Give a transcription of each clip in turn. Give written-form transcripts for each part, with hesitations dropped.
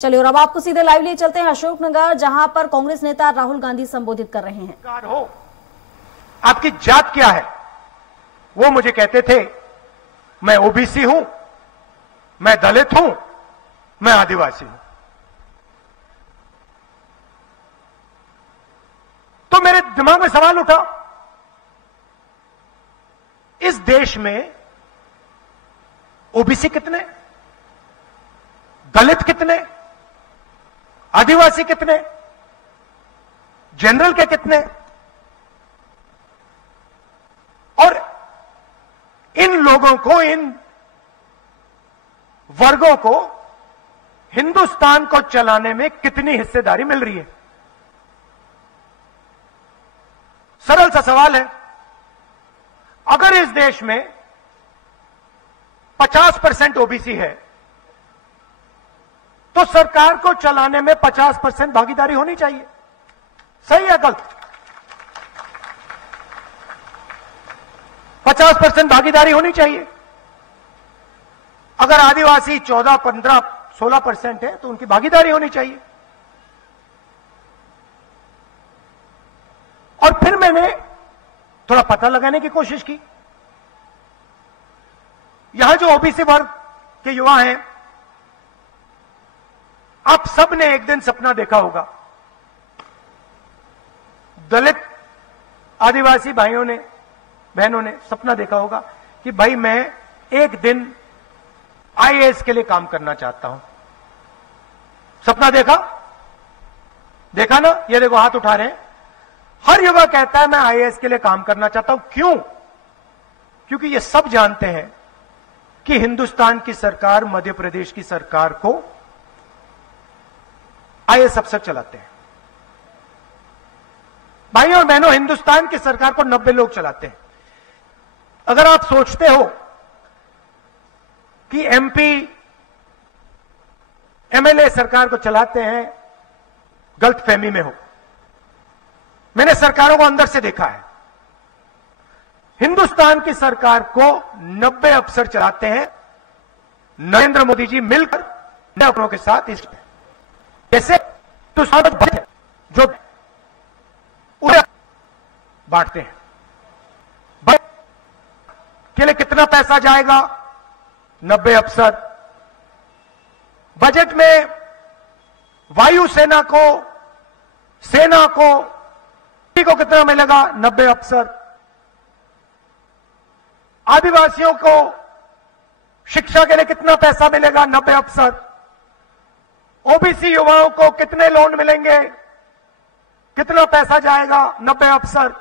चलिए और अब आपको सीधे लाइव लिए चलते हैं अशोकनगर, जहां पर कांग्रेस नेता राहुल गांधी संबोधित कर रहे हैं। हो आपकी जात क्या है? वो मुझे कहते थे मैं ओबीसी हूं, मैं दलित हूं, मैं आदिवासी हूं। तो मेरे दिमाग में सवाल उठा, इस देश में ओबीसी कितने, दलित कितने, आदिवासी कितने, जनरल के कितने, और इन लोगों को, इन वर्गों को हिंदुस्तान को चलाने में कितनी हिस्सेदारी मिल रही है? सरल सा सवाल है। अगर इस देश में 50% ओबीसी है तो सरकार को चलाने में 50% भागीदारी होनी चाहिए। सही है गलत? 50% भागीदारी होनी चाहिए। अगर आदिवासी 14, 15, 16% है तो उनकी भागीदारी होनी चाहिए। और फिर मैंने थोड़ा पता लगाने की कोशिश की। यहां जो ओबीसी वर्ग के युवा हैं, आप सब ने एक दिन सपना देखा होगा, दलित आदिवासी भाइयों ने, बहनों ने सपना देखा होगा कि भाई मैं एक दिन आईएएस के लिए काम करना चाहता हूं। सपना देखा? देखा ना? ये देखो हाथ उठा रहे हैं। हर युवा कहता है मैं आईएएस के लिए काम करना चाहता हूं। क्यों? क्योंकि ये सब जानते हैं कि हिंदुस्तान की सरकार, मध्य प्रदेश की सरकार को आईएएस अफसर चलाते हैं। भाई और बहनों, हिंदुस्तान की सरकार को 90 लोग चलाते हैं। अगर आप सोचते हो कि एमपी, एमएलए सरकार को चलाते हैं, गलतफहमी में हो। मैंने सरकारों को अंदर से देखा है। हिंदुस्तान की सरकार को 90 अफसर चलाते हैं। नरेंद्र मोदी जी मिलकर अपनों के साथ इस जैसे तो जो उन्हें बांटते हैं। बजट के लिए कितना पैसा जाएगा? 90 अफसर। बजट में वायुसेना को, सेना को कितना मिलेगा? 90 अफसर। आदिवासियों को शिक्षा के लिए कितना पैसा मिलेगा? 90 अफसर। ओबीसी युवाओं को कितने लोन मिलेंगे, कितना पैसा जाएगा? 90 अफसर।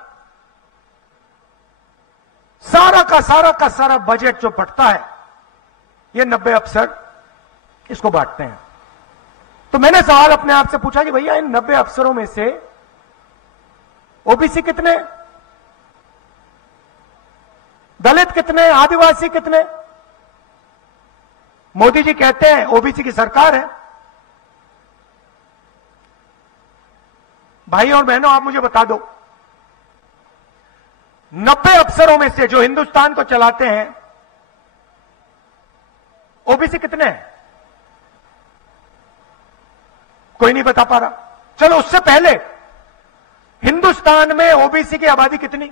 सारा का सारा बजट जो बढ़ता है, ये 90 अफसर इसको बांटते हैं। तो मैंने सवाल अपने आप से पूछा कि भैया इन 90 अफसरों में से ओबीसी कितने, दलित कितने, आदिवासी कितने? मोदी जी कहते हैं ओबीसी की सरकार है। भाई और बहनों, आप मुझे बता दो, 90 अफसरों में से जो हिंदुस्तान को चलाते हैं, ओबीसी कितने हैं? कोई नहीं बता पा रहा। चलो उससे पहले हिंदुस्तान में ओबीसी की आबादी कितनी?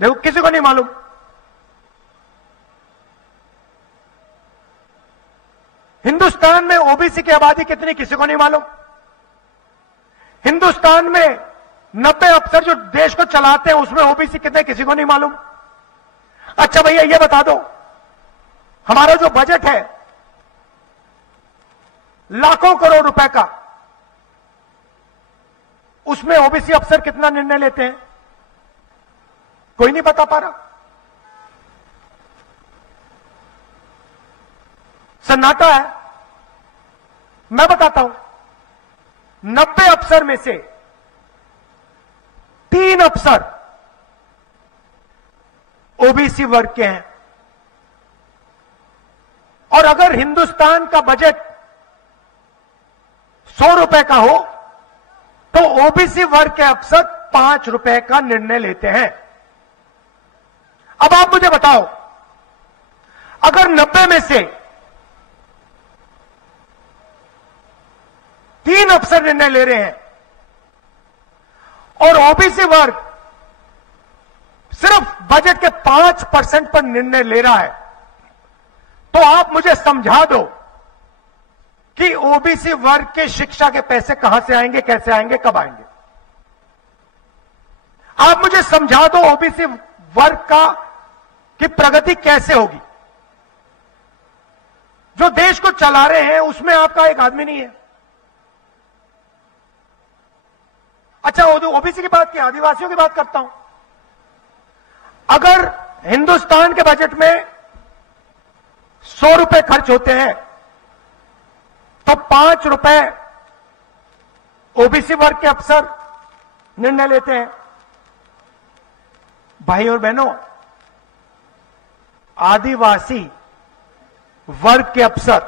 देखो, किसी को नहीं मालूम। हिंदुस्तान में ओबीसी की आबादी कितनी? किसी को नहीं मालूम। हिंदुस्तान में 90 अफसर जो देश को चलाते हैं, उसमें ओबीसी कितने? किसी को नहीं मालूम। अच्छा भैया ये बता दो, हमारा जो बजट है लाखों करोड़ रुपए का, उसमें ओबीसी अफसर कितना निर्णय लेते हैं? कोई नहीं बता पा रहा। सन्नाटा है। मैं बताता हूं, 90 अफसर में से 3 अफसर ओबीसी वर्ग के हैं। और अगर हिंदुस्तान का बजट 100 रुपए का हो तो ओबीसी वर्ग के अफसर 5 रुपए का निर्णय लेते हैं। अब आप मुझे बताओ, अगर 90 में से 3 अफसर निर्णय ले रहे हैं और ओबीसी वर्ग सिर्फ बजट के 5% पर निर्णय ले रहा है, तो आप मुझे समझा दो कि ओबीसी वर्ग के शिक्षा के पैसे कहां से आएंगे, कैसे आएंगे, कब आएंगे। आप मुझे समझा दो ओबीसी वर्ग की प्रगति कैसे होगी। जो देश को चला रहे हैं उसमें आपका एक आदमी नहीं है। अच्छा, ओबीसी की बात की, आदिवासियों की बात करता हूं। अगर हिंदुस्तान के बजट में 100 रुपए खर्च होते हैं तो 5 रुपए ओबीसी वर्ग के अफसर निर्णय लेते हैं। भाई और बहनों, आदिवासी वर्ग के अफसर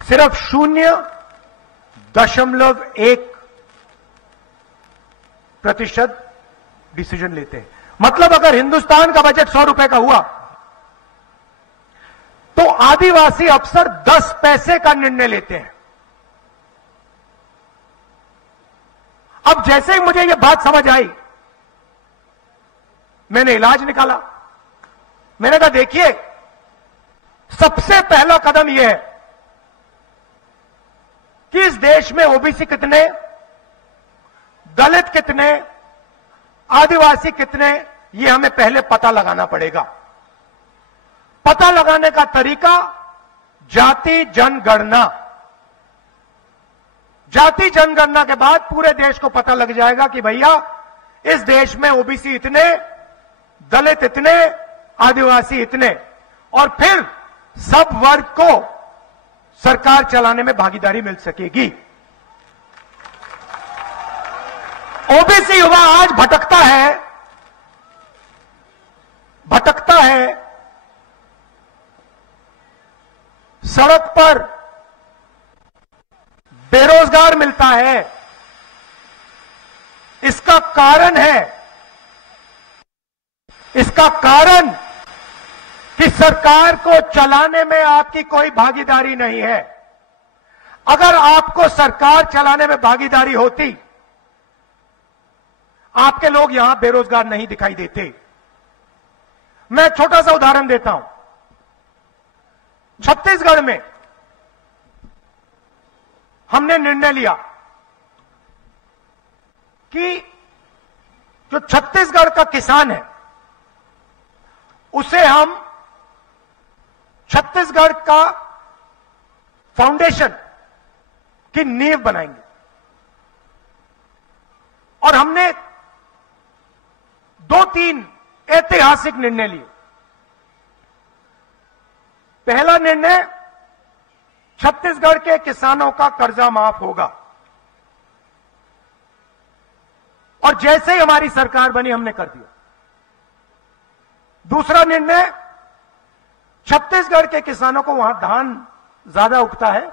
सिर्फ 0.1% डिसीजन लेते हैं। मतलब अगर हिंदुस्तान का बजट 100 रुपए का हुआ तो आदिवासी अफसर 10 पैसे का निर्णय लेते हैं। अब जैसे ही मुझे यह बात समझ आई, मैंने इलाज निकाला। मैंने कहा देखिए, सबसे पहला कदम यह है कि इस देश में ओबीसी कितने, दलित कितने, आदिवासी कितने, यह हमें पहले पता लगाना पड़ेगा। पता लगाने का तरीका जाति जनगणना। जाति जनगणना के बाद पूरे देश को पता लग जाएगा कि भैया इस देश में ओबीसी इतने, दलित इतने, आदिवासी इतने, और फिर सब वर्ग को सरकार चलाने में भागीदारी मिल सकेगी। ओबीसी युवा आज भटकता है सड़क पर, बेरोजगार मिलता है। इसका कारण कि सरकार को चलाने में आपकी कोई भागीदारी नहीं है। अगर आपको सरकार चलाने में भागीदारी होती, आपके लोग यहां बेरोजगार नहीं दिखाई देते। मैं छोटा सा उदाहरण देता हूं। छत्तीसगढ़ में हमने निर्णय लिया कि जो छत्तीसगढ़ का किसान है उसे हम छत्तीसगढ़ का फाउंडेशन की नींव बनाएंगे। और हमने 2-3 ऐतिहासिक निर्णय लिए। पहला निर्णय, छत्तीसगढ़ के किसानों का कर्जा माफ होगा। और जैसे ही हमारी सरकार बनी हमने कर दिया। दूसरा निर्णय, छत्तीसगढ़ के किसानों को, वहां धान ज्यादा उगता है,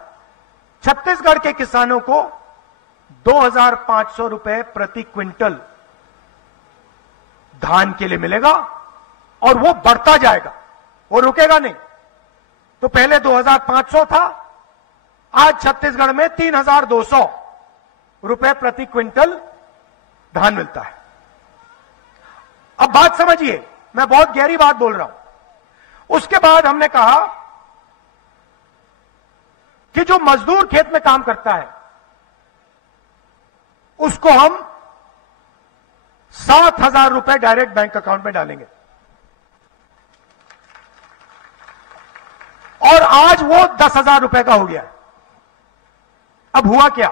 छत्तीसगढ़ के किसानों को 2,500 रुपए प्रति क्विंटल धान के लिए मिलेगा और वो बढ़ता जाएगा, वो रुकेगा नहीं। तो पहले 2,500 था, आज छत्तीसगढ़ में 3,200 रुपए प्रति क्विंटल धान मिलता है। अब बात समझिए, मैं बहुत गहरी बात बोल रहा हूं। उसके बाद हमने कहा कि जो मजदूर खेत में काम करता है उसको हम 7,000 रुपए डायरेक्ट बैंक अकाउंट में डालेंगे। और आज वो 10,000 रुपए का हो गया। अब हुआ क्या,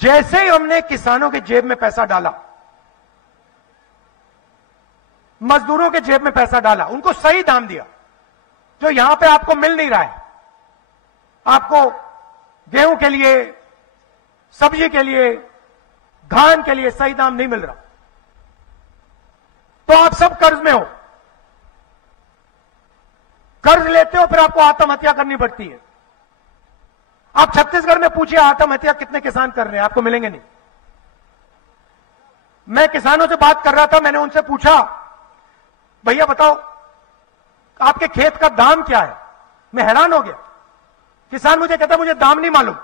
जैसे ही हमने किसानों के जेब में पैसा डाला, मजदूरों के जेब में पैसा डाला, उनको सही दाम दिया, जो यहां पे आपको मिल नहीं रहा है। आपको गेहूं के लिए, सब्जी के लिए, धान के लिए सही दाम नहीं मिल रहा, तो आप सब कर्ज में हो, कर्ज लेते हो, फिर आपको आत्महत्या करनी पड़ती है। आप छत्तीसगढ़ में पूछिए आत्महत्या कितने किसान कर रहे हैं, आपको मिलेंगे नहीं। मैं किसानों से बात कर रहा था, मैंने उनसे पूछा, भैया बताओ आपके खेत का दाम क्या है। मैं हैरान हो गया। किसान मुझे कहता मुझे दाम नहीं मालूम।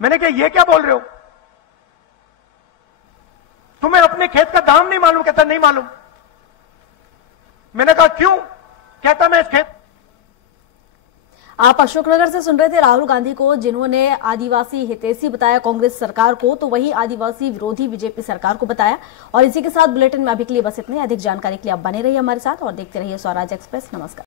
मैंने कहा ये क्या बोल रहे हो, तुम्हें अपने खेत का दाम नहीं मालूम? कहता नहीं मालूम। मैंने कहा क्यों? कहता मैं इस खेत। आप अशोकनगर से सुन रहे थे राहुल गांधी को, जिन्होंने आदिवासी हितैषी बताया कांग्रेस सरकार को, तो वही आदिवासी विरोधी बीजेपी सरकार को बताया। और इसी के साथ बुलेटिन में अभी के लिए बस इतने। अधिक जानकारी के लिए आप बने रहिए हमारे साथ और देखते रहिए स्वराज एक्सप्रेस। नमस्कार।